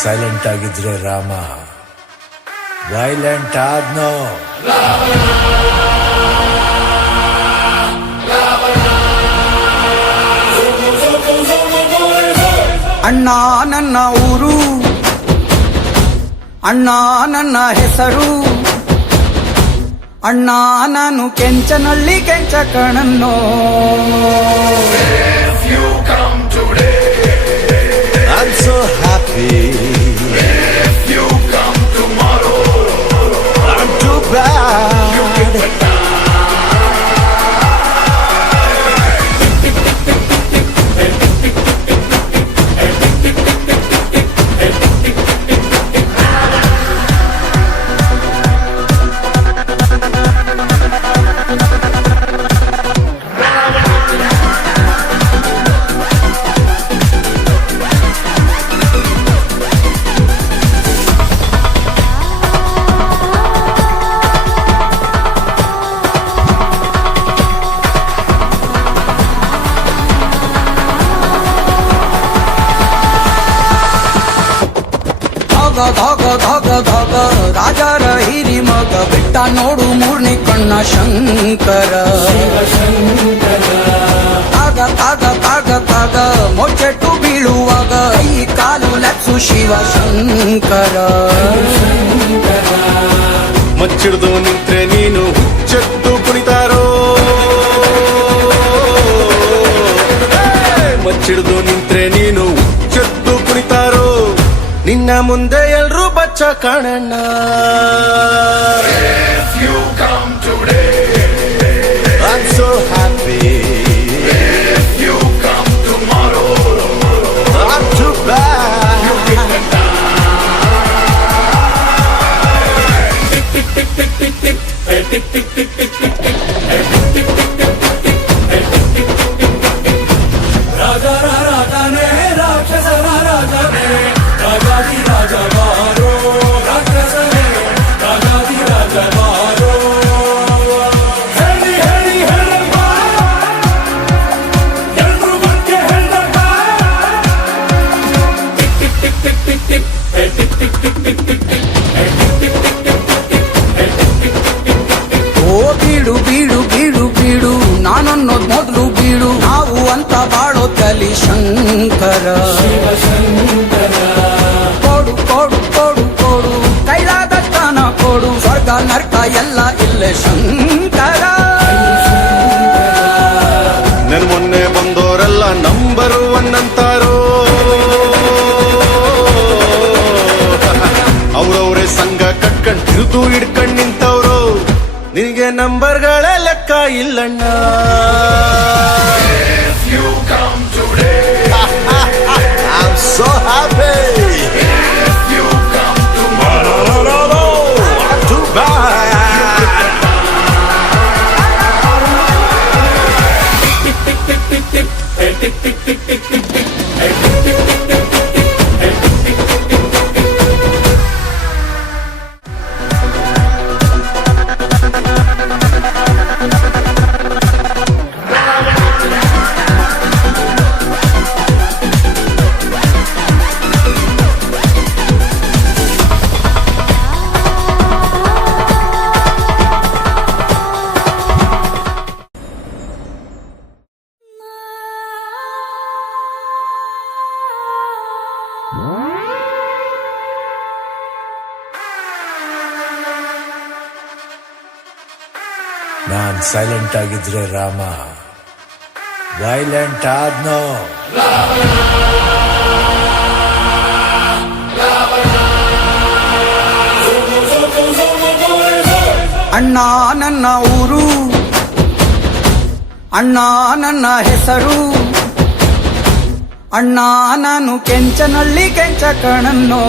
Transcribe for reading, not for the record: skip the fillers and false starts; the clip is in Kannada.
ಸೈಲೆಂಟ್ ಆಗಿದ್ರೆ ರಾಮ ವೈಲೆಂಟ್ ಆದ್ನೋ. ಅಣ್ಣ ನನ್ನ ಊರು, ಅಣ್ಣ ನನ್ನ ಹೆಸರು, ಅಣ್ಣ ನಾನು ಕೆಂಚನಳ್ಳಿ ಕೆಂಚ ಕಣನ್ನೋ. I'm so happy. If you come tomorrow, I'm too bad. you get the time. ಧಾಗ ಧಾಗ ಧಾಗ ರಾಜರ ಹಿರಿ ಮಗ ಬಿಟ್ಟ ನೋಡು ಮೂರ್ನಿ ಕಣ್ಣ ಶಂಕರ. ತಾಗ ತಾಗ ತಾಗ ತಾಗ ಮೊಚ್ಚೆಟ್ಟು ಬೀಳುವಾಗ ಕೈ ಕಾಲು ಲಕ್ಷು ಶಿವ ಶಂಕರ. ಮಚ್ಚಿಡ್ದು ನಿಂತ್ರೆ ನೀನು ಹುಚ್ಚೆದ್ದು ಕುಣಿತಾರೋ, ಮಚ್ಚಿಡ್ದು ನಿಂತ್ರೆ ನೀನು ಹುಚ್ಚೆದ್ದು ಕುಣಿತಾರೋ, ನಿನ್ನ ಮುಂದೆ ಎಲ್ರೂ ಬಚ್ಚ ಕಾಣಣ್ಣ. If you come today, I'm so happy. if you come tomorrow, I'm too bad. you get the time. Tick tick tick tick tick tick, hey tick tick tick tick tick tick, hey tick tick tick tick tick tick, hey tick tick tick tick tick tick. Raja ರಾಜಾನೇ ರಾಕ್ಷಸನ ರಾಜನೇ, ರಾಜಾದಿ ರಾಜ ಬಾರೋ ರಾಕ್ಷಸನೇ, ರಾಜಾದಿ ರಾಜ ಬಾರೋ. ಹೇಳಿ ಹೇಳಿ ಹೇಳಪ್ಪ, ಎಲ್ರೂ ಮತ್ತೆ ಹೇಳಪ್ಪ. Tick tick tick tick tick tick, hey tick tick tick tick tick tick, hey tick tick tick tick tick tick, hey tick tick tick tick tick tick. ಓ ಬೀಡು ಬೀಡು ಬೀಡು ಬೀಡು ನಾನನ್ನೋದ್ ಮೊದ್ಲು ಬೀಡು, ನಾವು ಅಂತ ಬಾಳೋ ಕಲಿ ಶಂಕರ. ಕೊಡು ಕೊಡು ಕೊಡು ಕೊಡು ಕೈಲಾದಷ್ಟನ ಕೊಡು, ಸ್ವರ್ಗ ನರ್ಕ ಎಲ್ಲ ಇಲ್ಲೇ ಶಂಕರ. ನನ್ ಮೊನ್ನೆ ಬಂದೋರೆಲ್ಲ ನಂಬರ್ ಒನ್ ಅಂತಾರೋ, ಅವ್ರವ್ರೇ ಸಂಘ ಕಟ್ಕೊಂಡ್ ಹಿಡಿದು ಹಿಡ್ಕೊಂಡ್ ನಿಂತವ್ರು, ನಿನಗೆ ನಂಬರ್ಗಳೇ ಲೆಕ್ಕ ಇಲ್ಲಣ್ಣ. If you come today, I'm so happy. if you come tomorrow, No, I'm too bad. tick tick tick tick tick, hey tick tick tick tick tick tick, hey tick tick tick tick tick tick, hey tick tick tick tick tick tick. Non silent ಆಗಿದ್ರೆ ರಾಮ ವೈಲೆಂಟ್ ಆದ್ನೋ. ಅಣ್ಣ ನನ್ನ ಊರು, ಅಣ್ಣ ನನ್ನ ಹೆಸರು, ಅಣ್ಣ ನಾನು ಕೆಂಚನಳ್ಳಿ ಕೆಂಚ ಕಣನ್ನೋ.